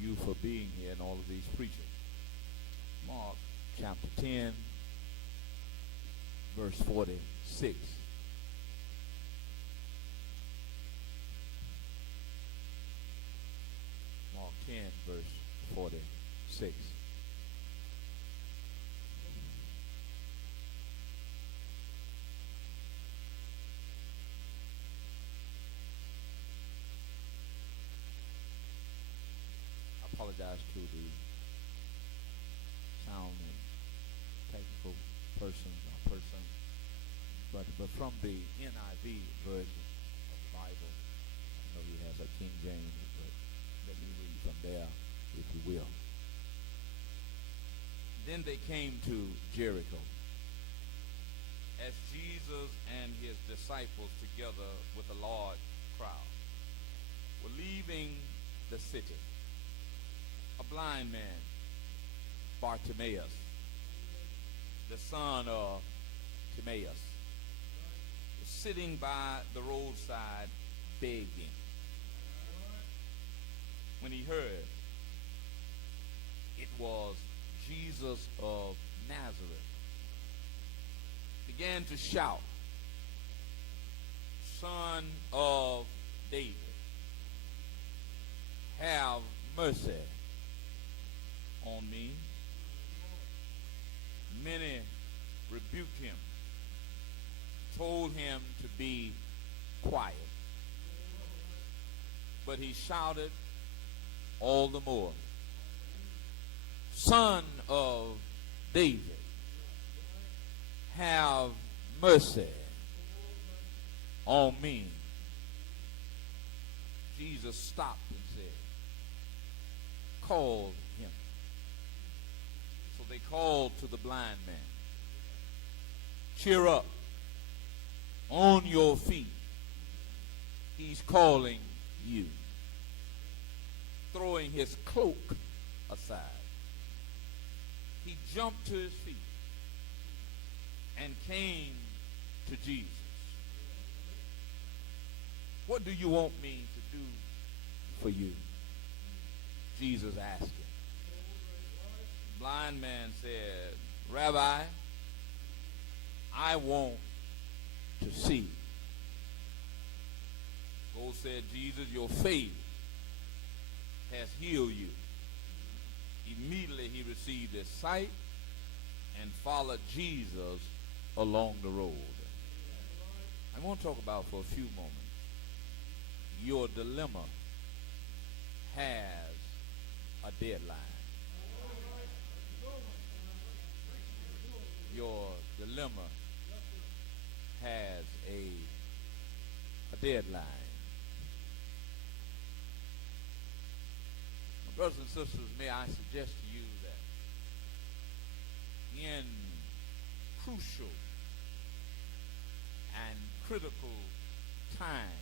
you for being here and all of these preachers. Mark chapter 10, verse 46. Mark 10, verse 46. I apologize to the sound and technical person, but from the NIV version of the Bible, I know he has a King James, but let me read from there, if you will. Then they came to Jericho. As Jesus and his disciples, together with a large crowd, were leaving the city, a blind man, Bartimaeus, the son of Timaeus, was sitting by the roadside begging. When he heard it was Jesus of Nazareth, began to shout, "Son of David, have mercy on me." Many rebuked him, told him to be quiet, but he shouted all the more, "Son of David, have mercy on me." Jesus stopped and said, "Call him." So they called to the blind man, "Cheer up, on your feet, he's calling you." Throwing his cloak aside, he jumped to his feet and came to Jesus. "What do you want me to do for you?" Jesus asked him. The blind man said, "Rabbi, I want to see." Go, said Jesus, "Your faith has healed you." Immediately he received his sight and followed Jesus along the road. I want to talk about for a few moments your dilemma has a deadline. Your dilemma has a deadline. My brothers and sisters, may I suggest to you that in crucial and critical times,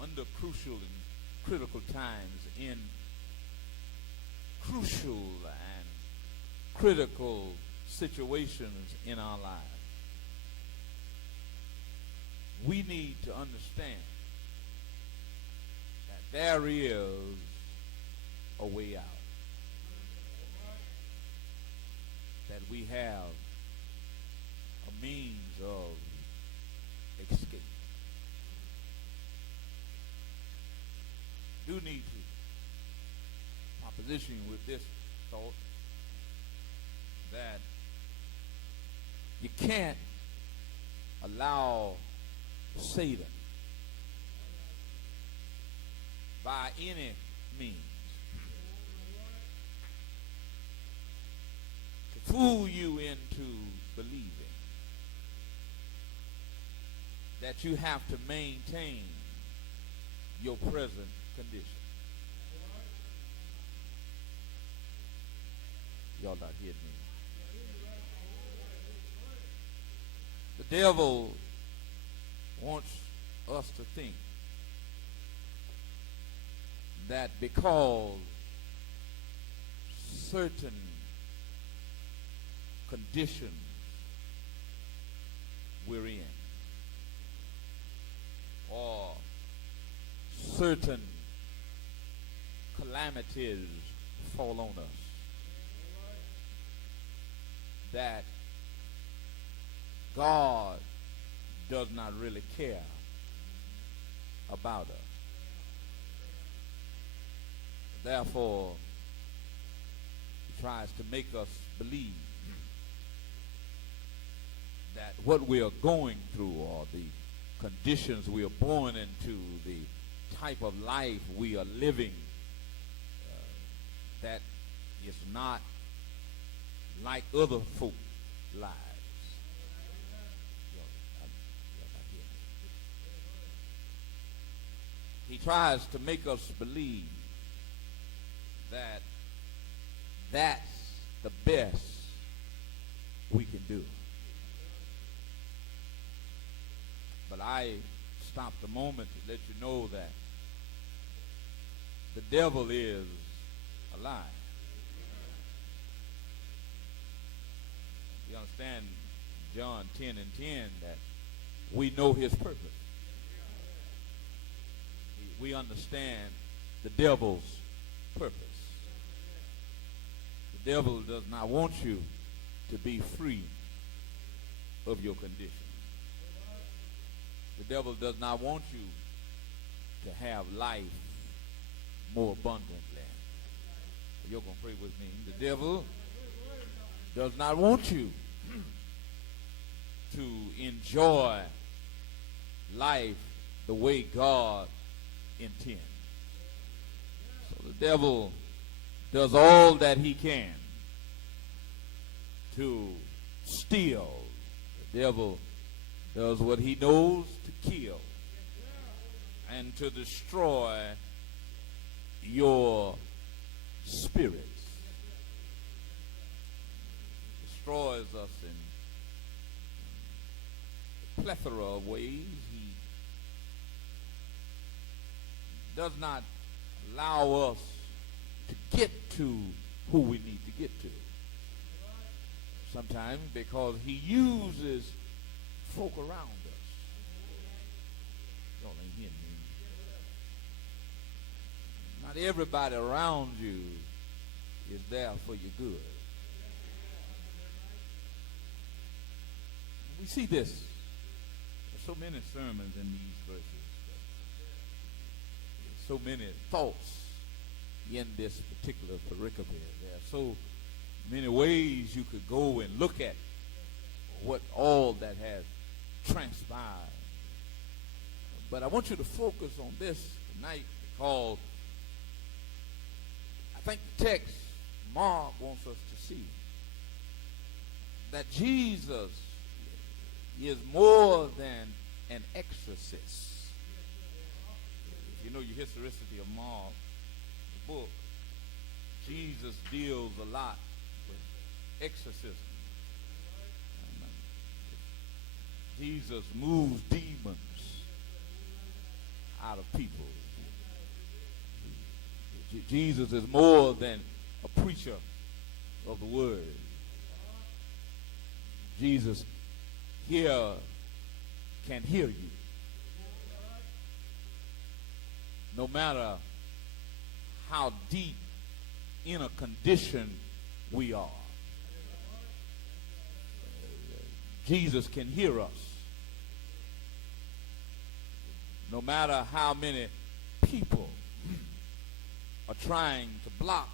under crucial and critical times, in crucial and critical situations in our lives, we need to understand that there is a way out, that we have a means of escape. Do need to proposition with this thought that you can't allow Satan by any means to fool you into believing that you have to maintain your present condition. Y'all not hearing me? The devil wants us to think that because certain conditions we're in, or certain calamities fall on us, that God does not really care about us. Therefore, he tries to make us believe that what we are going through, or the conditions we are born into, the type of life we are living, that is not like other folks' lives. He tries to make us believe that that's the best we can do. But I stopped a moment to let you know that the devil is a lie. You understand John 10:10 that we know his purpose. We understand the devil's purpose. The devil does not want you to be free of your condition. The devil does not want you to have life more abundantly. You're going to pray with me. The devil does not want you to enjoy life the way God intends. So the devil does all that he can to steal. The devil does what he knows to kill and to destroy your spirits. Destroys us in a plethora of ways. He does not allow us to get to who we need to get to. Sometimes because he uses folk around us. Y'all ain't hearing me. Not everybody around you is there for your good. We see this. There's so many sermons in these verses. There's so many thoughts in this particular pericope. There are so many ways you could go and look at what all that has transpired. But I want you to focus on this tonight because I think the text Mark wants us to see that Jesus is more than an exorcist. If you know your historicity of Mark, the book, Jesus deals a lot with exorcism. Jesus moves demons out of people. Jesus is more than a preacher of the word. Jesus here can hear you. No matter how deep in a condition we are. Jesus can hear us. No matter how many people are trying to block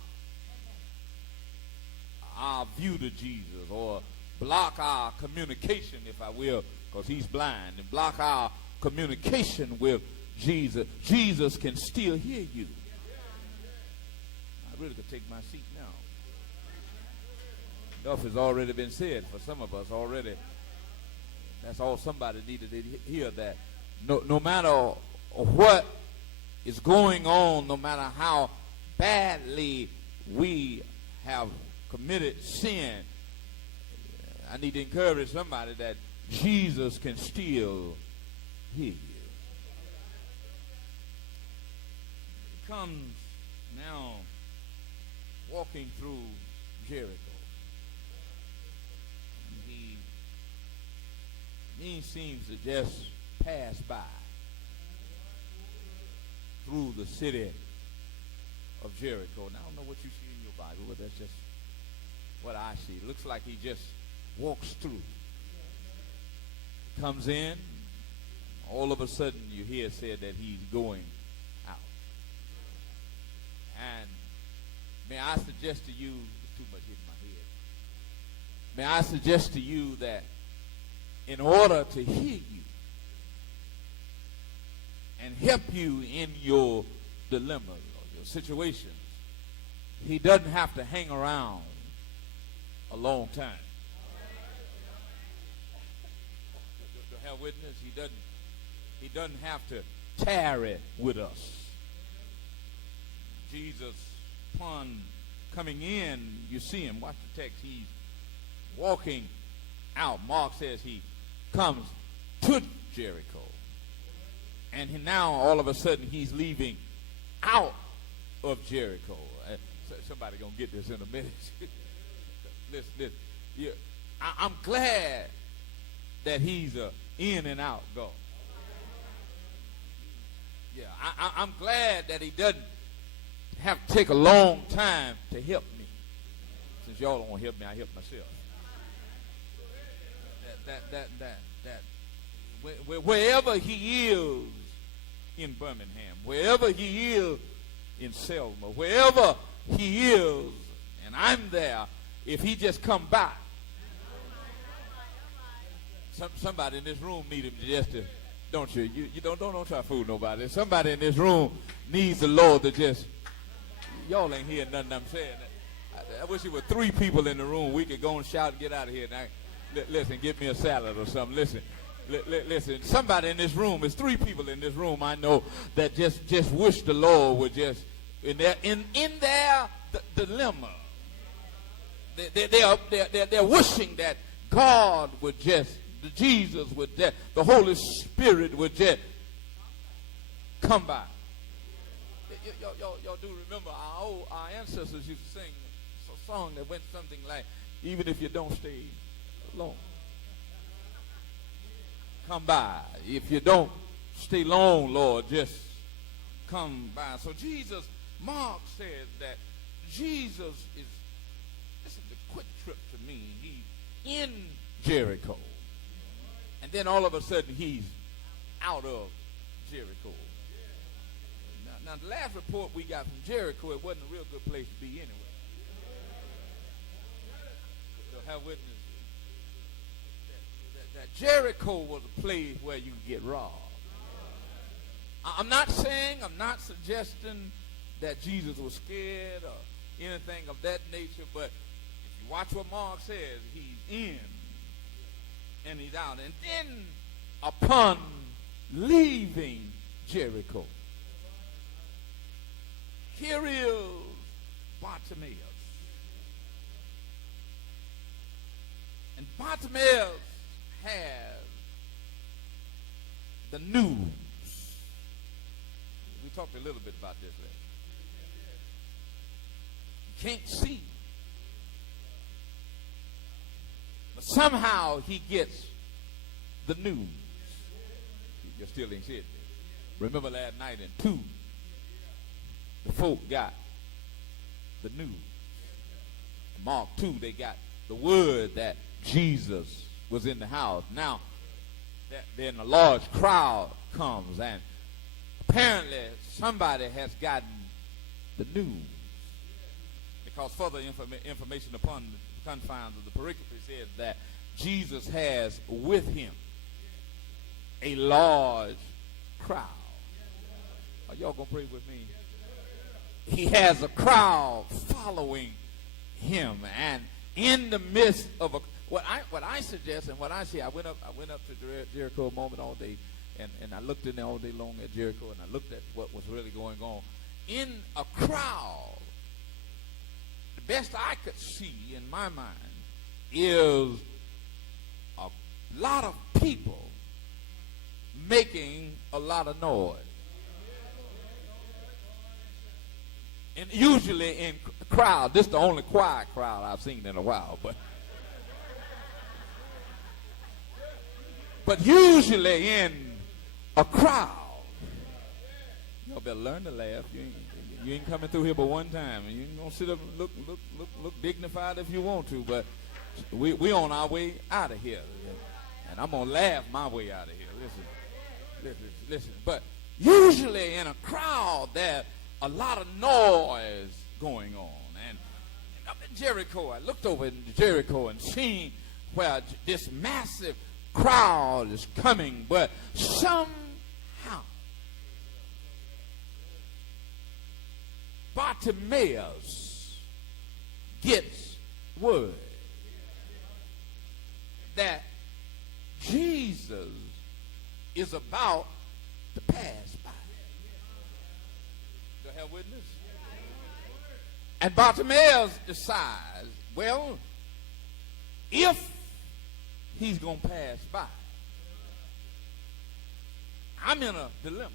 our view to Jesus or block our communication, if I will, because he's blind, and block our communication with Jesus, Jesus can still hear you. I really could take my seat now. Enough has already been said for some of us already. That's all somebody needed to hear, that no matter what is going on, no matter how badly we have committed sin, I need to encourage somebody that Jesus can still hear you. He comes now walking through Jericho. He seems to just pass by through the city of Jericho. Now, I don't know what you see in your Bible, but that's just what I see. It looks like he just walks through. Comes in. All of a sudden, you hear said that he's going out. And may I suggest to you, it's too much hitting my head. May I suggest to you that in order to hear you and help you in your dilemmas or your situations, he doesn't have to hang around a long time. To have witness, he doesn't have to tarry with us. Jesus, upon coming in, you see him. Watch the text. He's walking out. Mark says he comes to Jericho. And now, all of a sudden, he's leaving out of Jericho. Somebody going to get this in a minute. listen. Yeah, I'm glad that he's a in and out God. Yeah, I'm glad that he doesn't have to take a long time to help me. Since y'all don't want to help me, I help myself. Wherever he is in Birmingham, wherever he is in Selma, wherever he is, and I'm there, if he just come by, somebody in this room need him just to, don't you? You don't try to fool nobody. Somebody in this room needs the Lord to just, y'all ain't hearing nothing I'm saying. I wish there were 3 people in the room. We could go and shout and get out of here. Now, listen, get me a salad or something. Listen, somebody in this room, there's 3 people in this room I know that just wish the Lord would just, in their dilemma, they're wishing that God would just, Jesus would just, the Holy Spirit would just come by. Y'all do remember our ancestors used to sing a song that went something like, even if you don't stay long, come by. If you don't stay long, Lord, just come by. So Jesus, Mark says that Jesus is, this is a quick trip to me. He's in Jericho. And then all of a sudden he's out of Jericho. Now the last report we got from Jericho, it wasn't a real good place to be anyway. So have witness that Jericho was a place where you could get robbed. I'm not suggesting that Jesus was scared or anything of that nature, but if you watch what Mark says, he's in and he's out. And then upon leaving Jericho, here is Bartimaeus. And Bartimaeus has the news. We talked a little bit about this later. He can't see. But somehow he gets the news. You still ain't said this. Remember last night in 2, the folk got the news. In Mark 2, they got the word that Jesus was in the house. Now, then a large crowd comes, and apparently somebody has gotten the news. Because further information upon the confines of the pericope says that Jesus has with him a large crowd. Are y'all going to pray with me? He has a crowd following him, and in the midst of what I suggest and what I see, I went up to Jericho a moment all day, and I looked in there all day long at Jericho, and I looked at what was really going on in a crowd. The best I could see in my mind is a lot of people making a lot of noise. And usually in crowd, this is the only quiet crowd I've seen in a while, but usually in a crowd, y'all better learn to laugh. You You ain't coming through here but one time, and you ain't gonna sit up and look dignified if you want to. But we on our way out of here, and I'm gonna laugh my way out of here. Listen. But usually in a crowd, there's a lot of noise going on. And up in Jericho, I looked over in Jericho and seen where this massive crowd is coming, but somehow Bartimaeus gets word that Jesus is about to pass by. Do I have witness? And Bartimaeus decides, well, if he's going to pass by, I'm in a dilemma.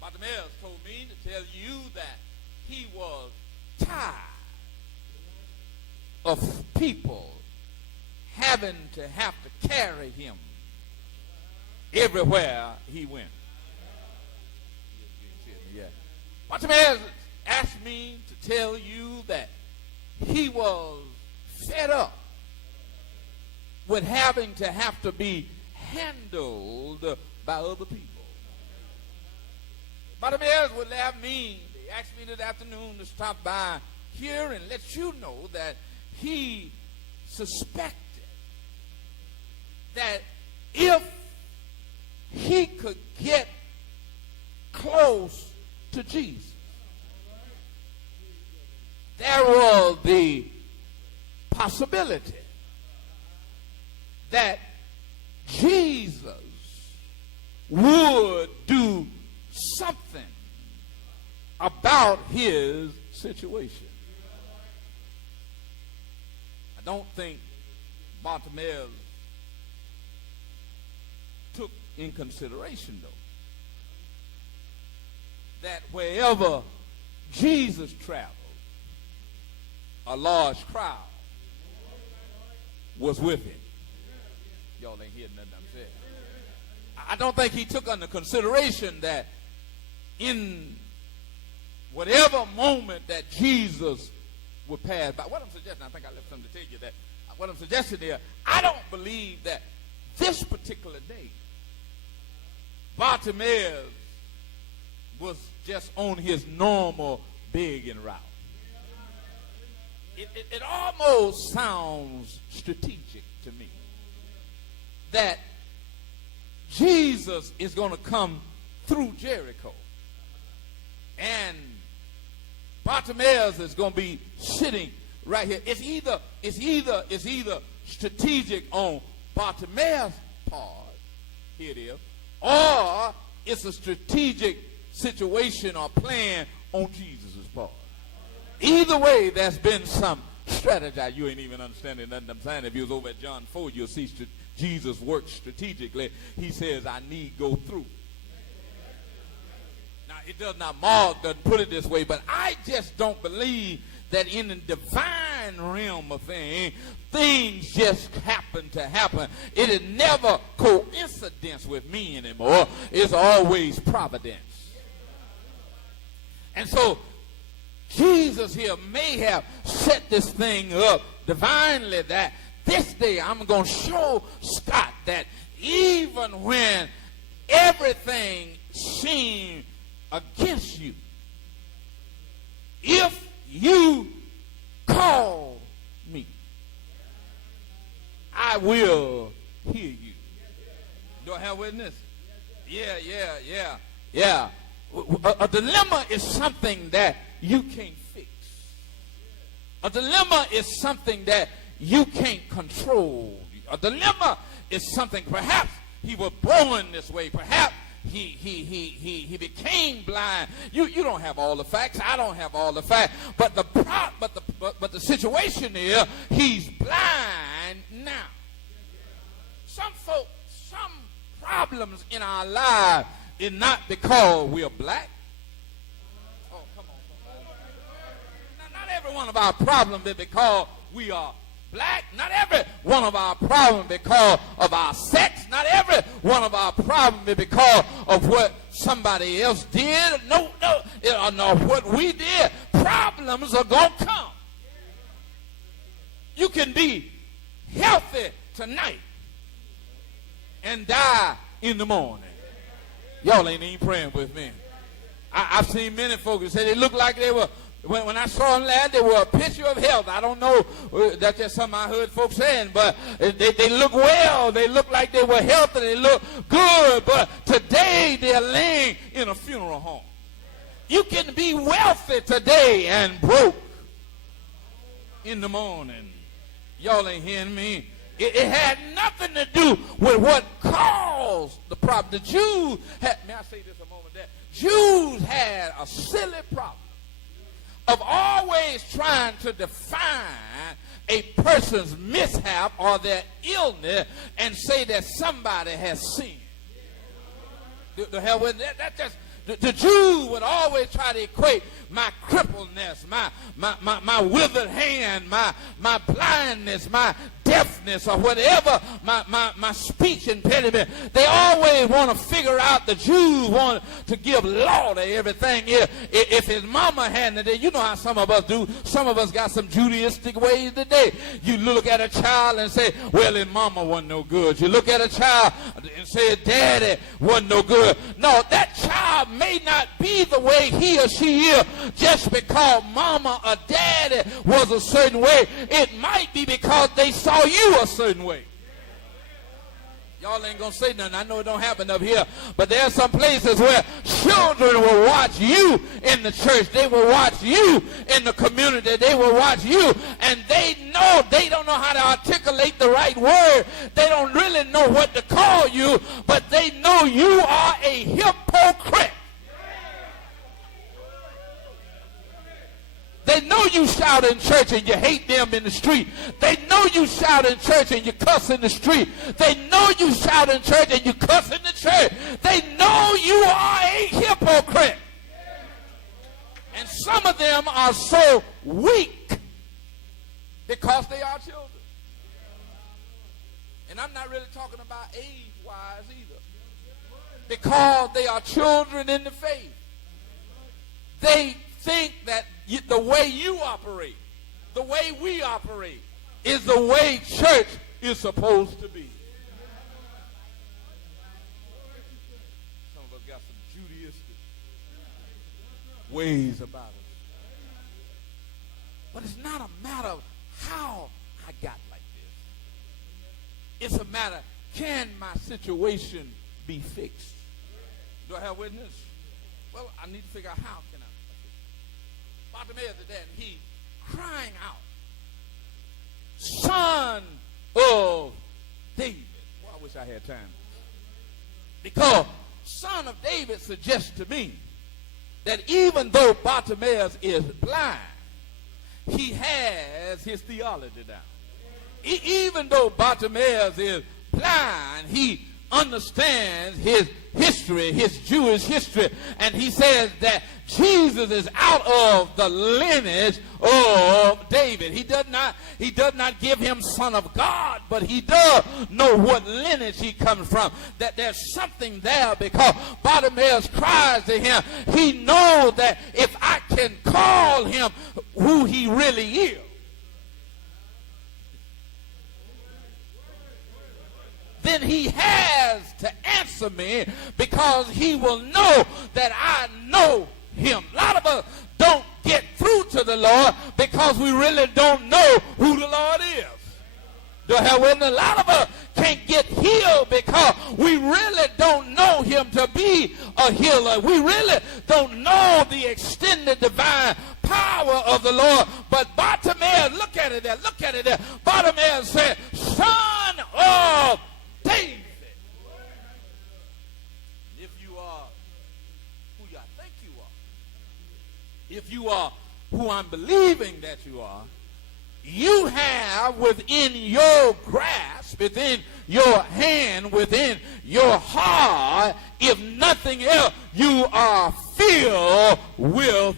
Bartimaeus told me to tell you that he was tired of people having to carry him everywhere he went. Yeah. Bartimaeus asked me to tell you that he was fed up with having to be handled by other people. Bartimaeus would have me, they asked me this afternoon to stop by here and let you know that he suspected that if he could get close to Jesus, there was the possibility that Jesus would do something about his situation. I don't think Bartimaeus took in consideration, though, that wherever Jesus traveled, a large crowd was with him. Y'all ain't hearing nothing I'm saying. I don't think he took under consideration that in whatever moment that Jesus would pass by. What I'm suggesting, I think I left something to tell you that. What I'm suggesting here, I don't believe that this particular day, Bartimaeus was just on his normal begging route. It almost sounds strategic to me that Jesus is going to come through Jericho, and Bartimaeus is going to be sitting right here. It's either strategic on Bartimaeus' part, here it is, or it's a strategic situation or plan on Jesus' part. Either way, there's been some strategy. You ain't even understanding nothing I'm saying. If you was over at John 4, you'll see Jesus works strategically. He says, I need go through. Now, it does not, Mark doesn't put it this way, but I just don't believe that in the divine realm of things just happen to happen. It is never coincidence with me anymore. It's always providence. And so, Jesus here may have set this thing up divinely that this day I'm going to show Scott that even when everything seems against you, if you call me, I will hear you. Do I have witness? Yeah. A dilemma is something that you can't fix. A dilemma is something that you can't control. A dilemma is something, perhaps he was born this way. Perhaps he became blind. You don't have all the facts. I don't have all the facts. But the situation is he's blind now. Some folks, some problems in our lives is not because we are black. Oh, come on. Not every one of our problems is because we are black, not every one of our problems because of our sex, not every one of our problems is because of what somebody else did, no, what we did. Problems are going to come. You can be healthy tonight and die in the morning. Y'all ain't even praying with me. I've seen many folks say they look like they were, when I saw them last, they were a picture of health. I don't know, that's just something I heard folks saying, but they look well. They look like they were healthy. They look good, but today they're laying in a funeral home. You can be wealthy today and broke in the morning. Y'all ain't hearing me. It had nothing to do with what caused the problem. The Jews had, may I say this a moment there? Jews had a silly problem of always trying to define a person's mishap or their illness and say that somebody has sinned. The hell with that? That just the Jews would always try to equate my crippledness, my withered hand, my blindness, my deafness, or whatever, my speech impediment. They always want to figure out, the Jews want to give law to everything. If his mama hadn't today, you know how some of us do. Some of us got some Judaistic ways today. You look at a child and say, well, his mama wasn't no good. You look at a child and say, daddy wasn't no good. No, that child may not be the way he or she is just because mama or daddy was a certain way. It might be because they saw you a certain way. Y'all ain't gonna say nothing. I know it don't happen up here, but there are some places where children will watch you in the church. They will watch you in the community. They will watch you, and they don't know how to articulate the right word. They don't really know what to call you, but they know you are a hypocrite. They know you shout in church and you hate them in the street. They know you shout in church and you cuss in the street. They know you shout in church and you cuss in the church. They know you are a hypocrite. And some of them are so weak because they are children. And I'm not really talking about age-wise either. Because they are children in the faith. They think that the way you operate, the way we operate, is the way church is supposed to be. Some of us got some Judaistic ways about us. But it's not a matter of how I got like this. It's a matter, can my situation be fixed? Do I have witness? Well, I need to figure out how can I. Bartimaeus is there, and he crying out, Son of David. Well, I wish I had time. Because Son of David suggests to me that even though Bartimaeus is blind, he has his theology down. Even though Bartimaeus is blind, he understands his history, his Jewish history, and he says that Jesus is out of the lineage of David. He does not give him Son of God, but he does know what lineage he comes from. That there's something there, because Bartimaeus cries to him. He knows that if I can call him who he really is, then he has to answer me, because he will know that I know him. A lot of us don't get through to the Lord because we really don't know who the Lord is. A lot of us can't get healed because we really don't know him to be a healer. We really don't know the extended divine power of the Lord. But Bartimaeus, look at it there. Bartimaeus said, Son of David. If you are who I think you are, if you are who I'm believing that you are, you have within your grasp, within your hand, within your heart, if nothing else, you are filled with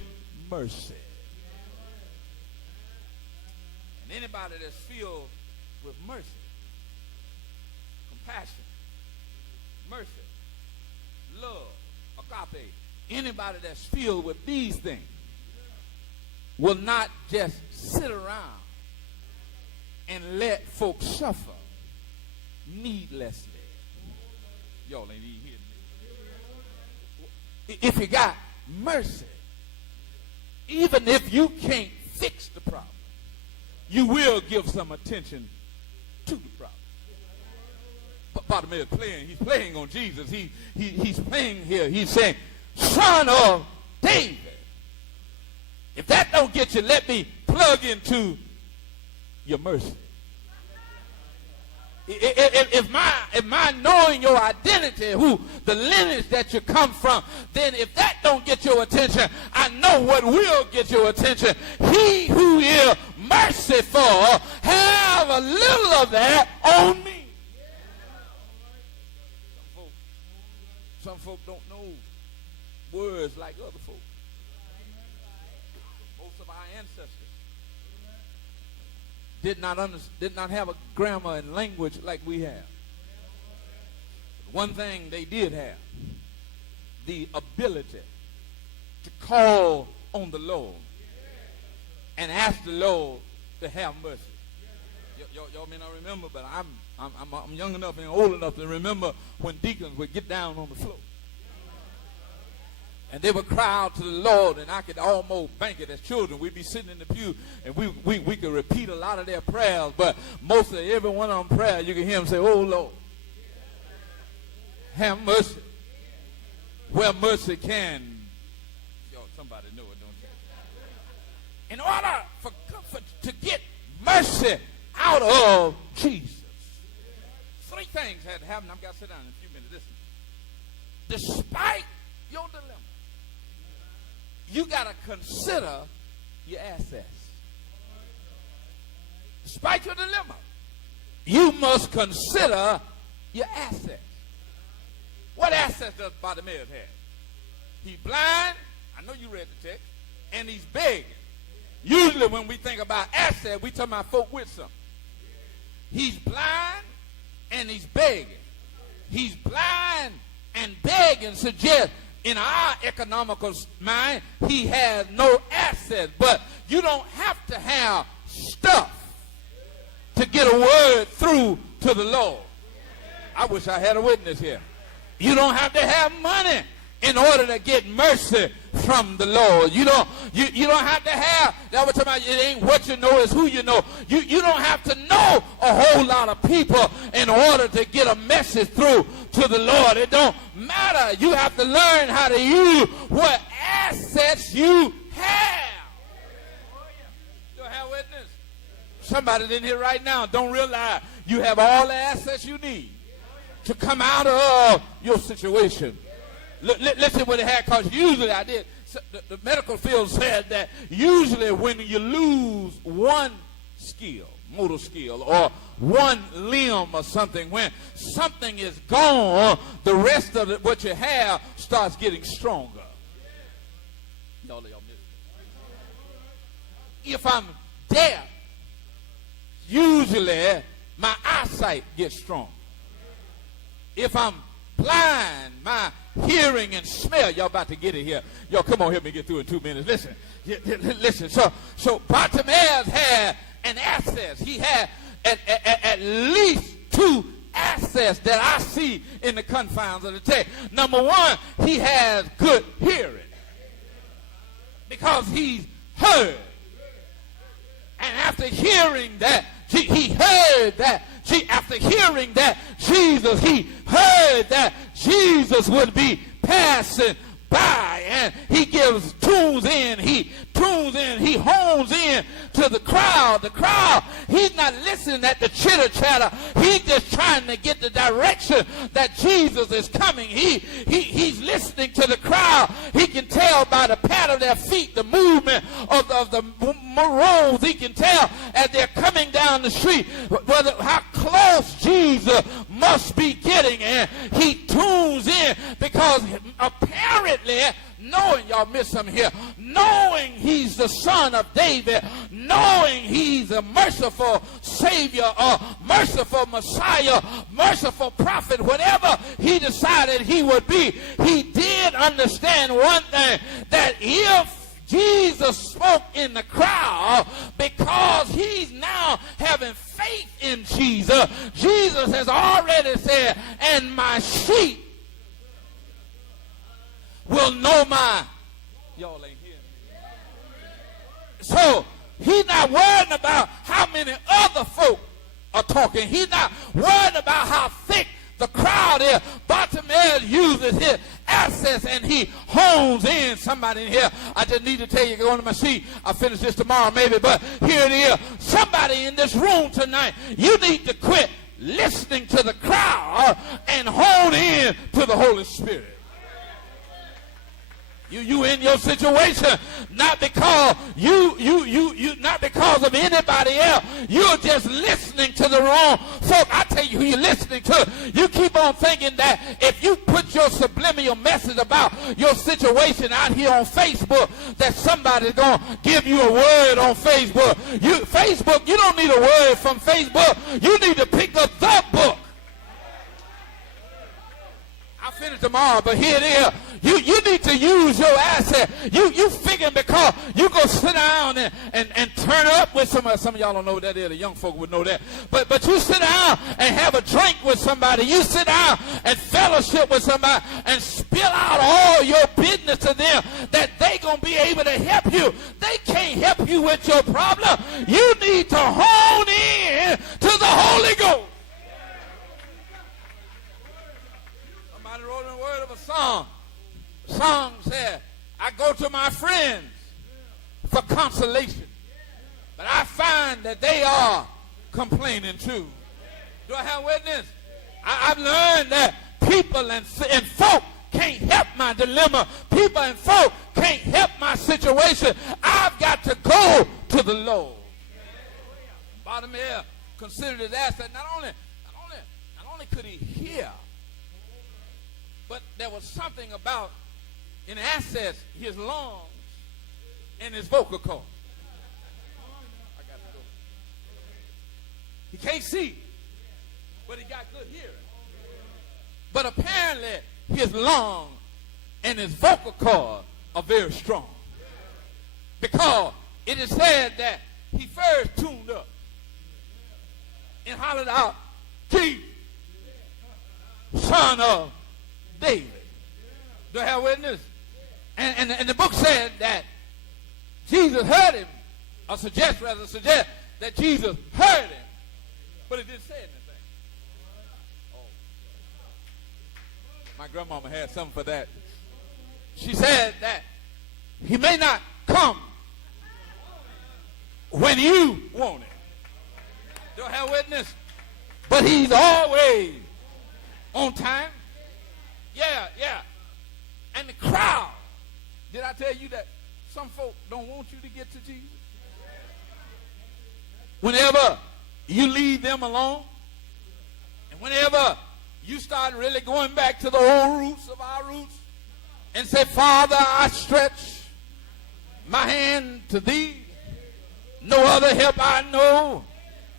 mercy. And Anybody that's filled with mercy, compassion, mercy, love, agape, anybody that's filled with these things will not just sit around and let folks suffer needlessly. Y'all ain't even hearing me. If you got mercy, even if you can't fix the problem, you will give some attention to the problem. But Bartimaeus playing, he's playing on Jesus. He's playing here. He's saying, Son of David. If that don't get you, let me plug into your mercy. If my knowing your identity, who the lineage that you come from, then if that don't get your attention, I know what will get your attention. He who is merciful, have a little of that on me. Some folk don't know words like other folk. Most of our ancestors did not have a grammar and language like we have. One thing they did have, the ability to call on the Lord and ask the Lord to have mercy. Y'all may not remember, but I'm young enough and old enough to remember when deacons would get down on the floor. And they would cry out to the Lord, and I could almost bank it as children. We'd be sitting in the pew, and we could repeat a lot of their prayers, but most of every one of them prayers, you could hear them say, oh, Lord, have mercy. Where mercy can. Yo, somebody know it, don't you? In order to get mercy out of Jesus, three things had to happen. I've got to sit down in a few minutes. Listen. Despite your dilemma, you got to consider your assets. Despite your dilemma, you must consider your assets. What assets does Bartimaeus have? He's blind. I know you read the text. And he's begging. Usually when we think about assets, we talk about folk with something. He's blind and he's begging. He's blind and begging suggests in our economical mind, he has no assets. But you don't have to have stuff to get a word through to the Lord. I wish I had a witness here. You don't have to have money in order to get mercy from the Lord. You don't have to have, that was talking about, it ain't what you know, it's who you know. You don't have to know a whole lot of people in order to get a message through to the Lord. It don't matter. You have to learn how to use what assets you have. You have witness? Somebody in here right now don't realize you have all the assets you need to come out of your situation. Listen what it had, because usually I did. The medical field said that usually when you lose one skill, motor skill, or one limb or something, when something is gone, the rest of what you have starts getting stronger. Y'all missed it. If I'm deaf, usually my eyesight gets strong. If I'm blind, my hearing and smell, y'all about to get it here. Y'all come on, help me get through in 2 minutes. Listen. So Bartimaeus had an asset. He had at least two assets that I see in the confines of the text. Number one, he has good hearing because he's heard. And after hearing that, he heard that. After hearing that Jesus, he heard that Jesus would be passing by, and he tunes in, he hones in to the crowd. The crowd, he's not listening at the chitter chatter. He's just trying to get the direction that Jesus is coming. He's listening to the crowd. He can tell by the pat of their feet, the movement of the robes. He can tell as they're coming down the street how close Jesus must be getting, and he tunes in because apparently knowing, y'all missed something here. Knowing he's the son of David, knowing he's a merciful Savior, or merciful Messiah, merciful prophet, whatever he decided he would be, he did understand one thing, that if Jesus spoke in the crowd, because he's now having faith in Jesus, Jesus has already said, and my sheep will know my. Y'all ain't here. So he's not worried about how many other folk are talking. He's not worried about how thick the crowd is. Bartimaeus uses his assets and he hones in. Somebody in here, I just need to tell you, go to my seat. I'll finish this tomorrow maybe, but here it is. Somebody in this room tonight, you need to quit listening to the crowd and hone in to the Holy Spirit. You in your situation, not because not because of anybody else. You're just listening to the wrong folk. I tell you who you're listening to. You keep on thinking that if you put your subliminal message about your situation out here on Facebook, that somebody's going to give you a word on Facebook. Facebook, you don't need a word from Facebook. You need to pick up the book. I'll finish tomorrow, but here it is. You need to use your asset. You figure because you go sit down and turn up with somebody. Some of y'all don't know what that is. The young folk would know that. But you sit down and have a drink with somebody. You sit down and fellowship with somebody and spill out all your business to them, that they going to be able to help you. They can't help you with your problem. You need to hone in to the Holy Ghost. Somebody wrote in the word of a song. The song said, I go to my friends for consolation, but I find that they are complaining too. Do I have witness? I've learned that people and folk can't help my dilemma. People and folk can't help my situation. I've got to go to the Lord. Bartimaeus considered his asset. Not only could he hear, but there was something about, in assets, his lungs and his vocal cord. I got to go. He can't see, but he got good hearing. But apparently, his lung and his vocal cord are very strong. Because it is said that he first tuned up and hollered out, Jesus, son of David. Do I have witness? And the book said that Jesus heard him, or suggest that Jesus heard him, but it didn't say anything. Oh. My grandmama had something for that. She said that he may not come when you want it. Do I have witness? But he's always on time. Yeah. And the crowd. Did I tell you that some folk don't want you to get to Jesus? Whenever you leave them alone, and whenever you start really going back to the old roots of our roots, and say, Father, I stretch my hand to thee. No other help I know.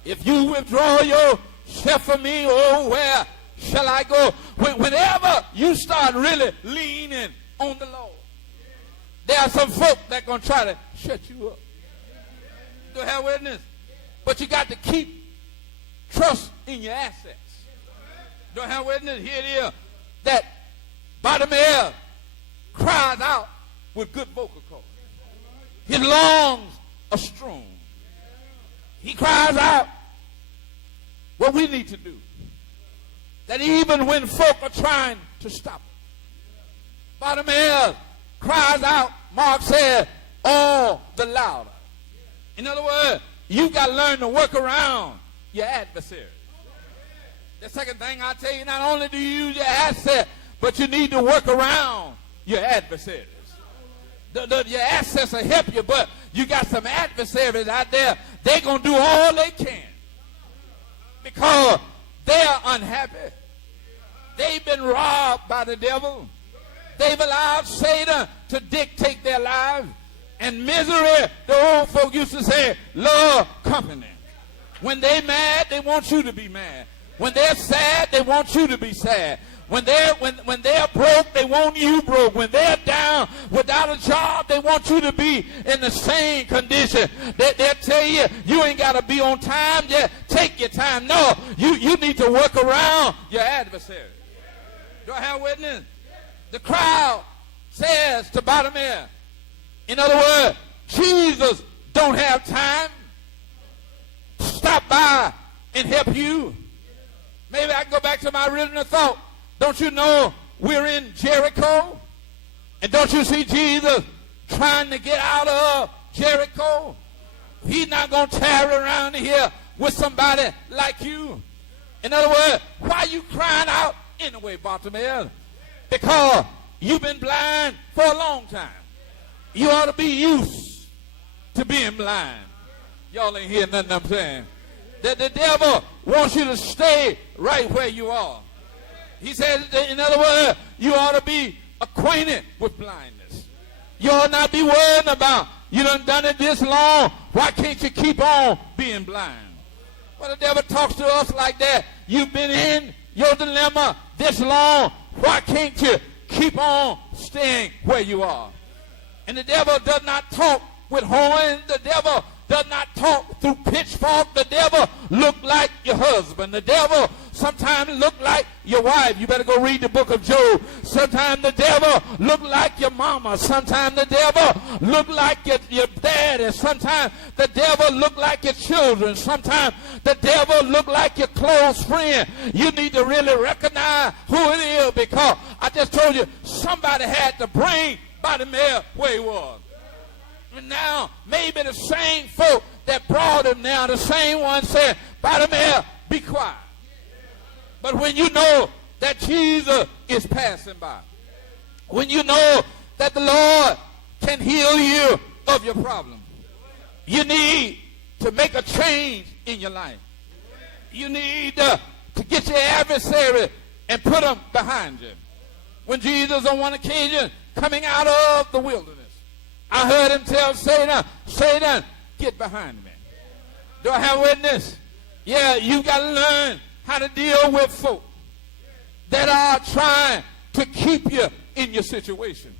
If you withdraw yourself from me, oh, where shall I go? Whenever you start really leaning on the Lord, there are some folk that are going to try to shut you up. Do I have witness? But you got to keep trust in your assets. Do I have witness? Here it is. That Bartimaeus cries out with good vocal cords. His lungs are strong. He cries out what we need to do. That even when folk are trying to stop him, Bartimaeus cries out, Mark said, all the louder. In other words, you got to learn to work around your adversary. The second thing I tell you, not only do you use your asset, but you need to work around your adversaries. Your assets will help you, but you got some adversaries out there. They're going to do all they can because they're unhappy. They've been robbed by the devil. They've allowed Satan to dictate their lives. And misery, the old folk used to say, love company. When they're mad, they want you to be mad. When they're sad, they want you to be sad. When they're broke, they want you broke. When they're down without a job, they want you to be in the same condition. They'll tell you, you ain't got to be on time. Yeah, take your time. No, you need to work around your adversary. Do I have a witness? The crowd says to Bartimaeus, in other words, Jesus don't have time to stop by and help you. Maybe I can go back to my original thought. Don't you know we're in Jericho? And don't you see Jesus trying to get out of Jericho? He's not going to tarry around here with somebody like you. In other words, why are you crying out anyway, Bartimaeus? Because you've been blind for a long time. You ought to be used to being blind. Y'all ain't hearing nothing I'm saying. That the devil wants you to stay right where you are. He says, in other words, you ought to be acquainted with blindness. You ought not be worried about, you done it this long, why can't you keep on being blind? Well, the devil talks to us like that. You've been in your dilemma this long, why can't you keep on staying where you are? And the devil does not talk with horns. The devil does not talk through pitchfork. The devil look like your husband. The devil sometimes look like your wife. You better go read the book of Job. Sometimes the devil look like your mama. Sometimes the devil look like your daddy. Sometimes the devil look like your children. Sometimes the devil look like your close friend. You need to really recognize who it is, because I just told you somebody had to bring Bartimaeus where he was. And now, maybe the same folk that brought him now, the same one said, Bartimaeus, be quiet. But when you know that Jesus is passing by, when you know that the Lord can heal you of your problem, you need to make a change in your life. You need to get your adversary and put him behind you. When Jesus, on one occasion, coming out of the wilderness, I heard him tell Satan, Satan, get behind me. Do I have a witness? Yeah, you got to learn how to deal with folk that are trying to keep you in your situation.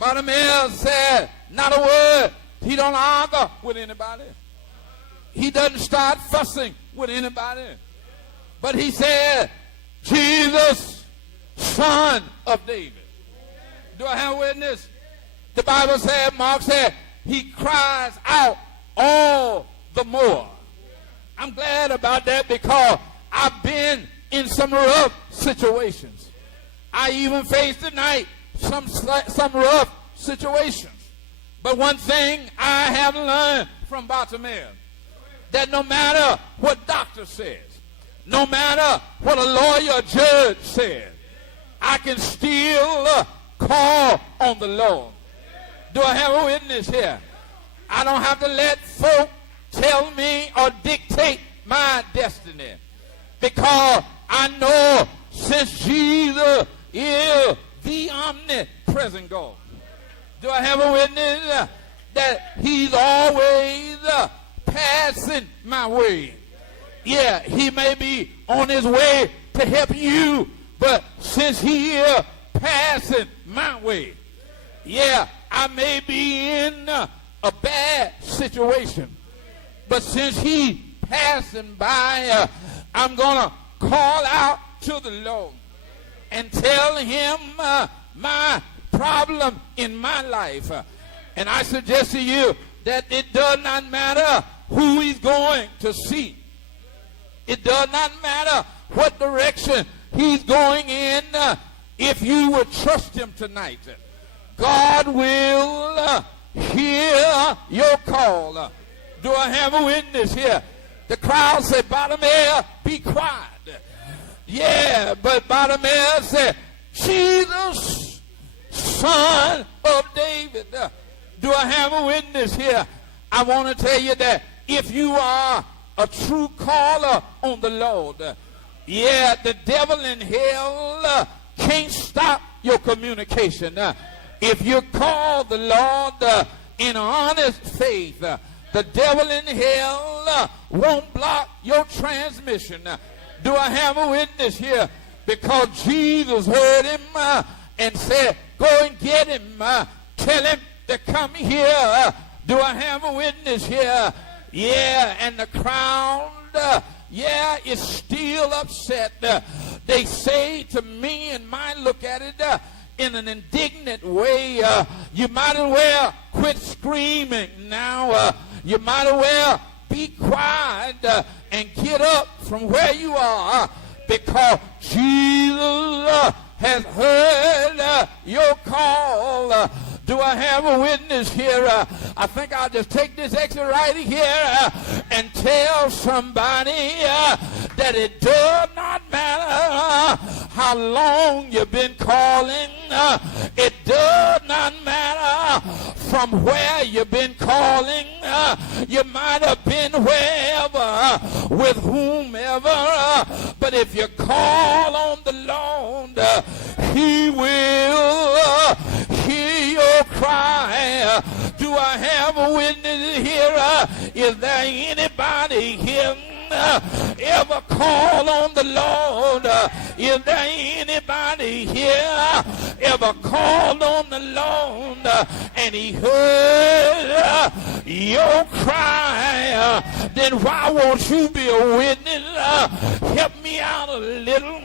Bartimaeus said, not a word. He don't argue with anybody. He doesn't start fussing with anybody. But he said, Jesus, Son of David. Do I have a witness? The Bible said, Mark said, he cries out all the more. I'm glad about that, because I've been in some rough situations. I even faced tonight some rough situations. But one thing I have learned from Bartimaeus, that no matter what doctor says, no matter what a lawyer or judge says, I can still call on the Lord. Do I have a witness here? I don't have to let folk tell me or dictate my destiny, because I know since Jesus is the omnipresent God. Do I have a witness that he's always passing my way? Yeah, he may be on his way to help you, but since he is passing my way, yeah, I may be in a bad situation, but since he's passing by, I'm going to call out to the Lord and tell him my problem in my life. And I suggest to you that it does not matter who he's going to see. It does not matter what direction he's going in. If you would trust him tonight, God will hear your call. Do I have a witness here? The crowd said, Bartimaeus, be quiet. Yeah, but Bartimaeus said, Jesus, Son of David. Do I have a witness here? I want to tell you that if you are a true caller on the Lord, yeah, the devil in hell can't stop your communication. If you call the Lord in honest faith, the devil in hell won't block your transmission. Do I have a witness here? Because Jesus heard him and said, go and get him. Tell him to come here. Do I have a witness here? Yeah, and the crowd, is still upset. They say to me and might look at it in an indignant way. You might as well quit screaming now. You might as well be quiet and get up from where you are, because Jesus has heard your call. Do I have a witness here? I think I'll just take this exit right here and tell somebody that it does not matter how long you've been calling. It does not matter from where you've been calling. You might have been wherever, with whomever, but if you call on the Lord, he will hear your cry. Do I have a witness here? Is there anybody here ever call on the Lord? Is there anybody here ever called on the Lord and he heard your cry? Then why won't you be a witness? Help me out a little,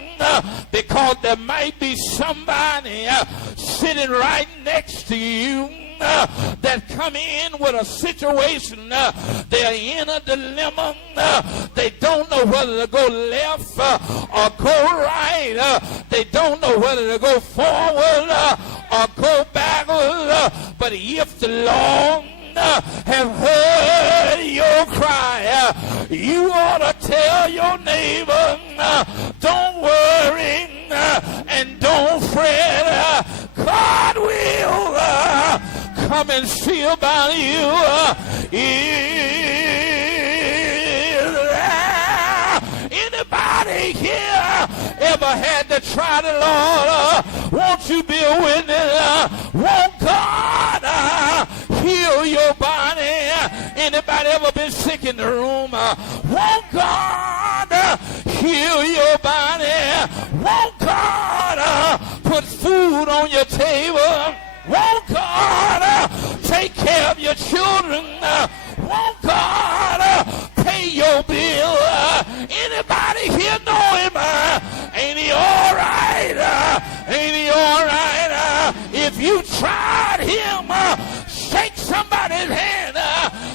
because there might be somebody sitting right next to you that come in with a situation. They're in a dilemma. They don't know whether to go left or go right. They don't know whether to go forward or go backward. But if the Lord have heard your cry, you ought to tell your neighbor, don't worry and don't fret. God will come and see about you. Is there anybody here ever had to try the Lord? Won't you be a witness? Won't God heal your body? Anybody ever been sick in the room? Won't God heal your body? Won't God put food on your table? Won't God take care of your children? Won't God pay your bill? Anybody here know him? Ain't he all right? Ain't he all right? If you tried him, shake somebody's hand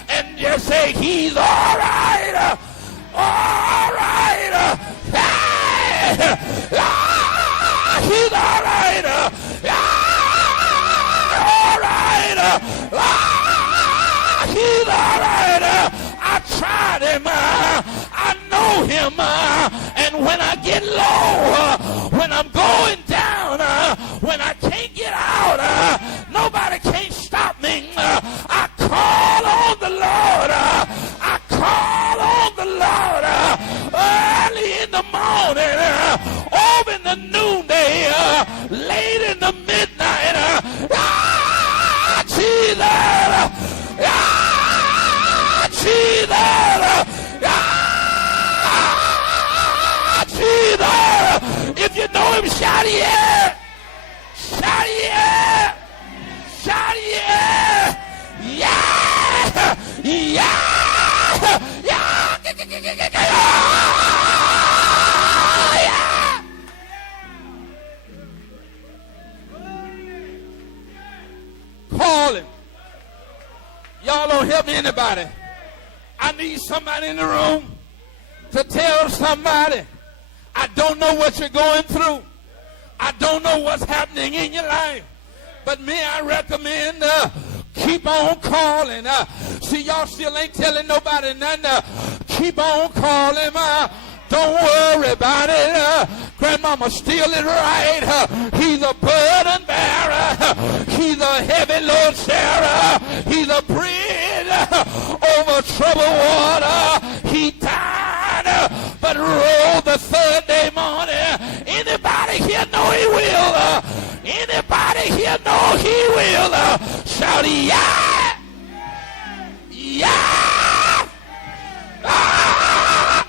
and just say, he's all right. All right. Hey! He's all right. He's all right. I tried him. I know him. And when I get low, when I'm going down, when I can't get out, nobody can't stop me. I call on the Lord. I call on the Lord early in the morning, over in the noonday, late in the midnight. Jesus! Jesus! Jesus! If you know him, shout yeah! Shout yeah! Shout yeah! Yeah! Yeah! Yeah! Call him. Y'all don't help me, anybody. I need somebody in the room to tell somebody, I don't know what you're going through. I don't know what's happening in your life. But me, I recommend keep on calling. See, y'all still ain't telling nobody nothing. Keep on calling. Don't worry about it. Grandmama still is right. He's a burden bearer. He's a heavy load sharer. He's a bridge over troubled water. He died, but rose the third day morning. Anybody here know he will? will. Anybody here know he will? Shout, yeah! Yeah! Ah!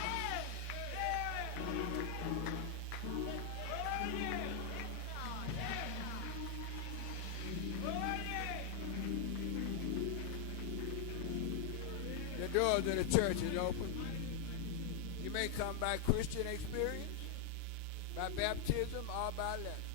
The doors of the church is open. You may come by Christian experience, by baptism, or by letter.